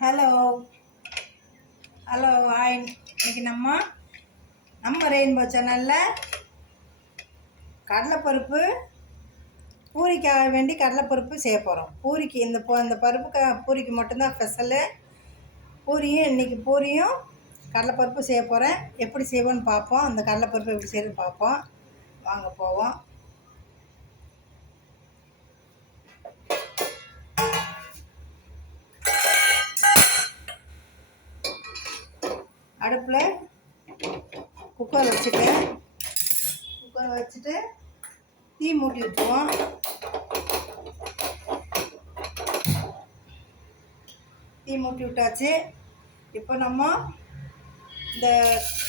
Hello. Hello hi. இன்னைக்கு நம்ம நம்ம ரெயின்போ சேனலில் கடலைப்பருப்பு பூரிக்காக வேண்டி கடலைப்பருப்பு செய்ய போகிறோம் பூரிக்கு இந்த இந்த பருப்பு க பூரிக்கு மட்டும்தான் ஸ்பெஷலு பூரியும் இன்றைக்கி பூரியும் கடலைப்பருப்பு செய்ய போகிறேன் எப்படி செய்வோன்னு பார்ப்போம். அந்த கடலைப்பருப்பு எப்படி செய்யறது பார்ப்போம். வாங்க போவோம். அடுப்பில் குக்கர் வச்சுட்டேன். குக்கர் வச்சுட்டு தீ மூட்டி விட்டுருவோம். தீ மூட்டி விட்டாச்சு. இப்போ நம்ம இந்த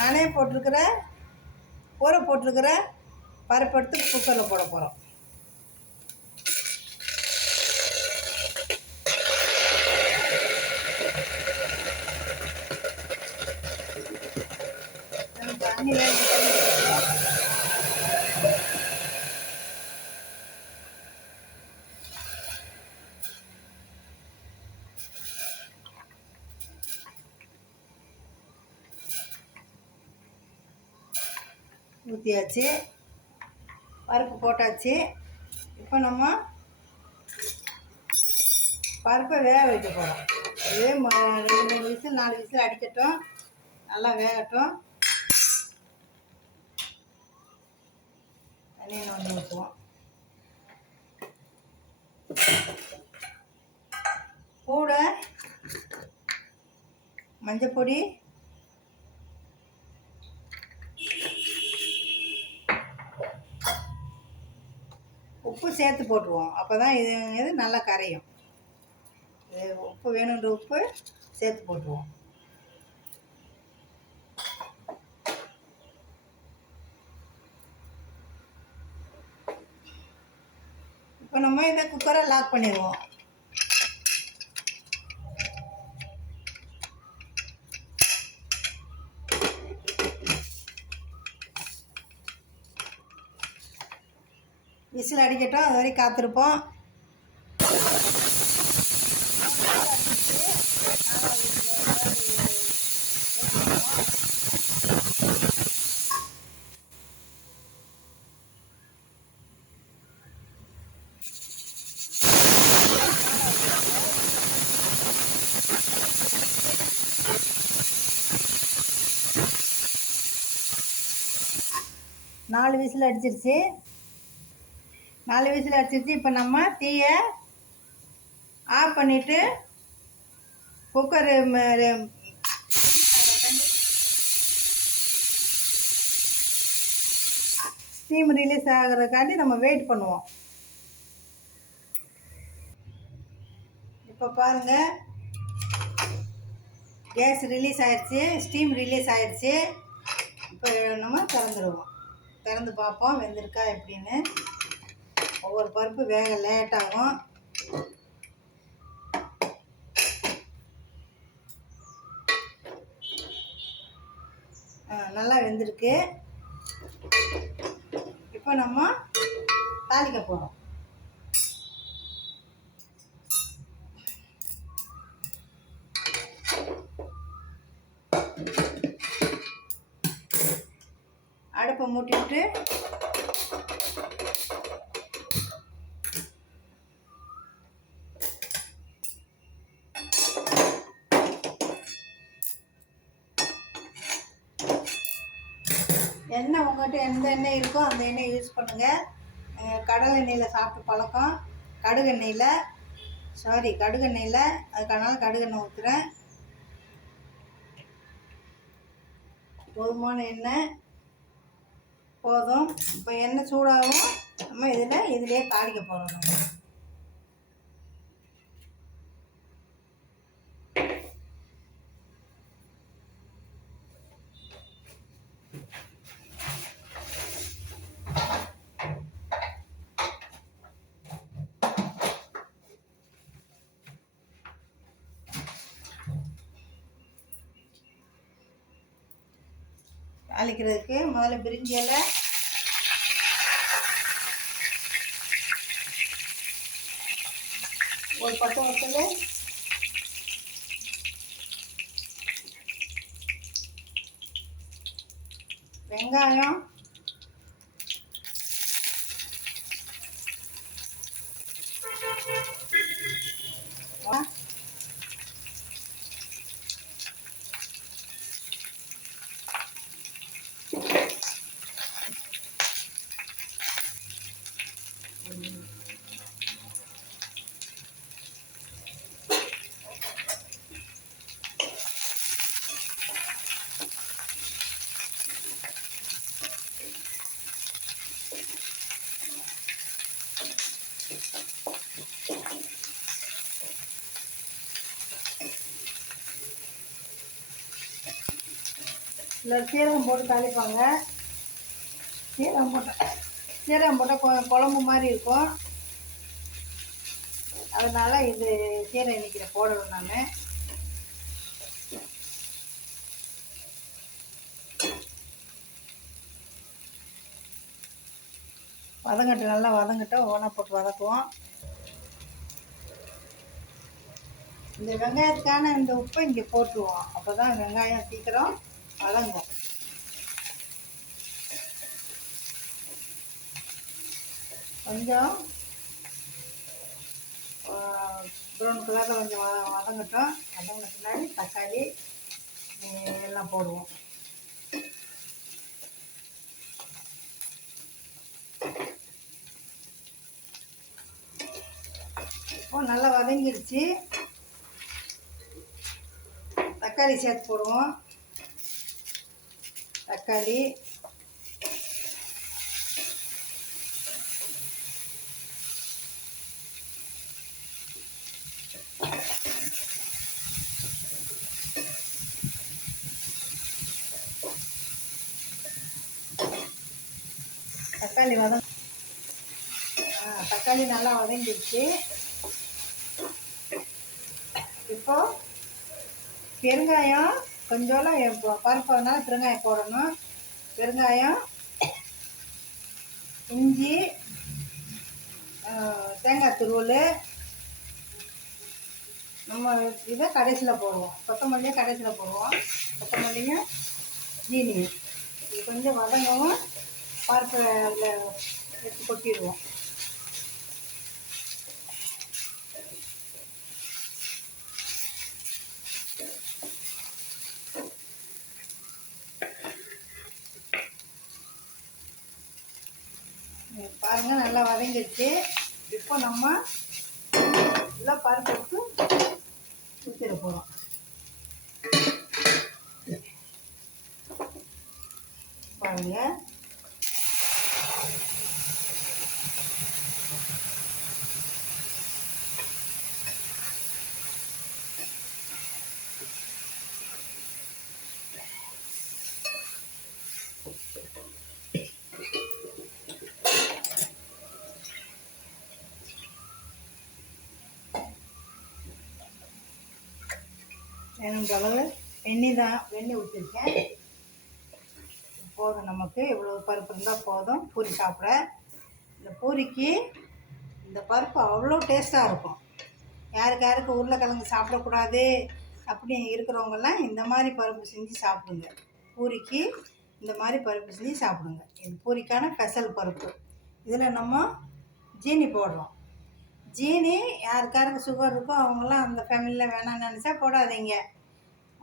நனைய போட்டிருக்கிற ஊற போட்டிருக்கிற பருப்பு எடுத்து குக்கரில் போட போகிறோம் தண்ணி வேணும் ஊற்றியாச்சு பருப்பு போட்டாச்சு. இப்போ நம்ம பருப்பை வேக வைக்க போகிறோம் இதே ரெண்டு மூணு விசில் நாலு விசில் அடிக்கட்டும். நல்லா வேகட்டும். தண்ணியை வந்து ஊற்றுவோம் கூட மஞ்சப்பொடி உப்பு சேர்த்து போட்டுருவோம். அப்போ தான் இது இது நல்லா கரையும். இது உப்பு வேணுன்ற உப்பு சேர்த்து போட்டுருவோம். இப்போ நம்ம இந்த குக்கரை லாக் பண்ணிடுவோம். விசில் அடிக்கட்டும் அது வரைக்கும் காத்திருப்போம். நாலு விசில் அடிச்சிருச்சு. நாலு விசில் அடிச்சிருச்சு. இப்போ நம்ம தீயை ஆஃப் பண்ணிவிட்டு குக்கரு ஸ்டீம் ரிலீஸ் ஆகிறதுக்காண்டி நம்ம வெயிட் பண்ணுவோம். இப்போ பாருங்கள் கேஸ் ரிலீஸ் ஆயிடுச்சு ஸ்டீம் ரிலீஸ் ஆயிடுச்சு இப்போ நம்ம திறந்துடுவோம் திறந்து பார்ப்போம் வெந்திருக்கா எப்படின்னு. ஒவ்வொரு பருப்பு வேக லேட் ஆகும் ஆ, நல்லா வெந்திருக்கு. இப்போ நம்ம தாளிக்க போகிறோம் அடுப்பை மூட்டிட்டு எண்ணெய் உங்கள்கிட்ட எந்த எண்ணெய் இருக்கோ அந்த எண்ணெய் யூஸ் பண்ணுங்கள் கடல் எண்ணெயில் சாப்பிட்டு பழக்கம். கடுகு எண்ணெயில் சாரி கடுகு எண்ணெயில் அதுக்கான கடுகு எண்ணெய் ஊற்றுறேன் போதுமான எண்ணெய். போதும். இப்போ எண்ணெய் சூடாகும். நம்ம இதில் இதிலே தாளிக்க போகிறோம் அழைக்கிறதுக்கு முதல்ல பிரிஞ்சி இலை. ஒரு பத்து வத்தல் வெங்காயம். இல்லை சீரகம் போட்டு தாளிப்பாங்க. சீரகம் போட்டால் சீரகம் போட்டால் கொ குழம்பு மாதிரி இருக்கும். அதனால் இது சீரகம் இன்னைக்கு போடணும் நான். வதங்கட்டு நல்லா வதங்கட்டும் ஓனா போட்டு வதக்குவோம். இந்த வெங்காயத்துக்கான இந்த உப்பை இங்கே போட்டுருவோம். அப்போ தான் வெங்காயம் சீக்கிரம் வதங்கும் கொஞ்சம் ப்ரௌன் கலரில் கொஞ்சம் வதங்கட்டும். வதங்கின பின்னாடி தக்காளி எல்லாம் போடுவோம். இப்போ நல்லா வதங்கிருச்சு. தக்காளி சேர்த்து போடுவோம். தக்காளி. தக்காளி வதங்க தக்காளி நல்லா வதங்கிடுச்சு. இப்போ பெருங்காயம் கொஞ்சோலாம் பருப்பு வேணாலும் பெருங்காயம் போடணும். பெருங்காயம் இஞ்சி தேங்காய் துருவல். நம்ம இதை கடைசியில் போடுவோம். கொத்தமல்லியும் கடைசியில் போடுவோம். கொத்தமல்லியும் ஜீனியும். இது கொஞ்சம் வதங்கவும் பருப்பு அதில் எடுத்து கொட்டிடுவோம் இங்க பாருங்க நல்லா வதங்கிடுச்சு இப்போ நம்ம நல்லா பருப்பு எடுத்து ஊற்றிட போகிறோம் பாருங்கள் வேணுன்ற அளவு எண்ணெய் தான் எண்ணெய் ஊற்றிருக்கேன் போதும் நமக்கு. இவ்வளோ பருப்பு இருந்தால் போதும். பூரி சாப்பிட. இந்த பூரிக்கு இந்த பருப்பு அவ்வளோ டேஸ்ட்டாக இருக்கும். யாருக்கு யாருக்கு உருளைக்கிழங்கு சாப்பிடக்கூடாது அப்படி இருக்கிறவங்கெல்லாம் இந்த மாதிரி பருப்பு செஞ்சு சாப்பிடுங்க. பூரிக்கு இந்த மாதிரி பருப்பு செஞ்சு சாப்பிடுங்க. இது பூரிக்கான ஸ்பெஷல் பருப்பு. இதில் நம்ம ஜீனி போடுறோம். ஜீனி யாருக்காருக்கு சுகர் இருக்கோ அவங்களாம் அந்த ஃபேமிலியில் வேணாம்னு நினச்சா போடாதீங்க.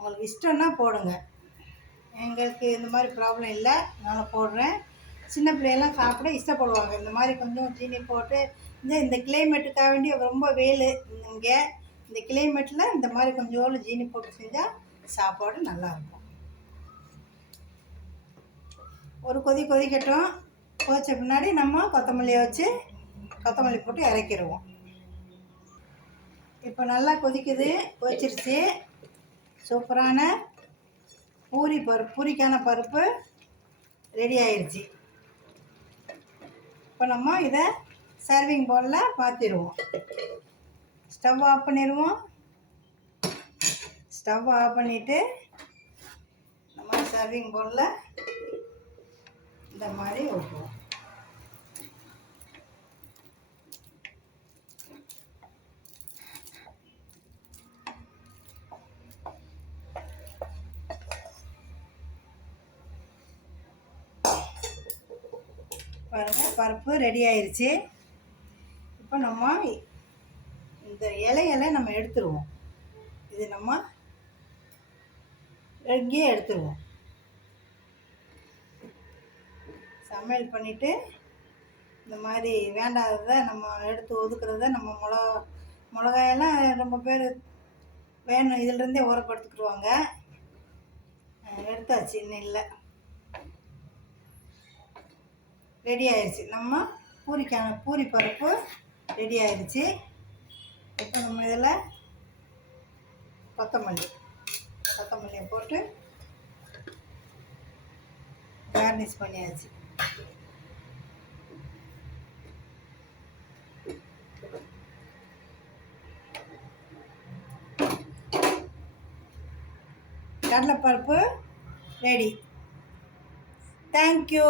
உங்களுக்கு இஷ்டம்னா போடுங்க. எங்களுக்கு இந்த மாதிரி ப்ராப்ளம் இல்லை. அதனால் போடுறேன். சின்ன பிள்ளையெல்லாம் சாப்பிட இஷ்டப்படுவாங்க. இந்த மாதிரி கொஞ்சம் சீனி போட்டு இந்த இந்த கிளைமேட்டுக்காக வேண்டி ரொம்ப வெயில் இங்கே. இந்த கிளைமேட்டில் இந்த மாதிரி கொஞ்சோண்டு ஜீனி போட்டு செஞ்சால் சாப்பாடு நல்லாயிருக்கும். ஒரு கொதி கொதிக்கட்டும். கொதிச்ச பின்னாடி நம்ம கொத்தமல்லியை வச்சு கொத்தமல்லி போட்டு இறக்கிடுவோம் இப்போ நல்லா கொதிக்குது. கொதிச்சிருச்சு. சூப்பரான பூரி பருப்பு பூரிக்கான பருப்பு ரெடி ஆயிடுச்சு இப்போ நம்ம இதை சர்விங் பவுலில் மாற்றிடுவோம் ஸ்டவ் ஆஃப் பண்ணிடுவோம் ஸ்டவ் ஆஃப் பண்ணிவிட்டு நம்ம சர்விங் பவுலில் இந்த மாதிரி ஊற்றுவோம் பாருங்கள் பருப்பு ரெடி ஆயிடுச்சு இப்போ நம்ம இந்த இலையெல்லாம் நம்ம எடுத்துருவோம். இது நம்ம இங்கேயே எடுத்துருவோம். சமையல் பண்ணிவிட்டு இந்த மாதிரி வேண்டாததை நம்ம எடுத்து ஒதுக்குறத நம்ம மிளகா மிளகாயெல்லாம் ரொம்ப பேர் வேணும் இதிலருந்தே ஊறப்படுத்திக்கிடுவாங்க எடுத்தாச்சு இன்னும் இல்லை. ரெடி ஆயிடுச்சு நம்ம பூரிக்கான பூரி பருப்பு ரெடி ஆயிடுச்சு இப்போ நம்ம இதில் கொத்தமல்லி கொத்தமல்லியை போட்டு கார்னிஷ் பண்ணியாச்சு. கடலைப்பருப்பு ரெடி தேங்க்யூ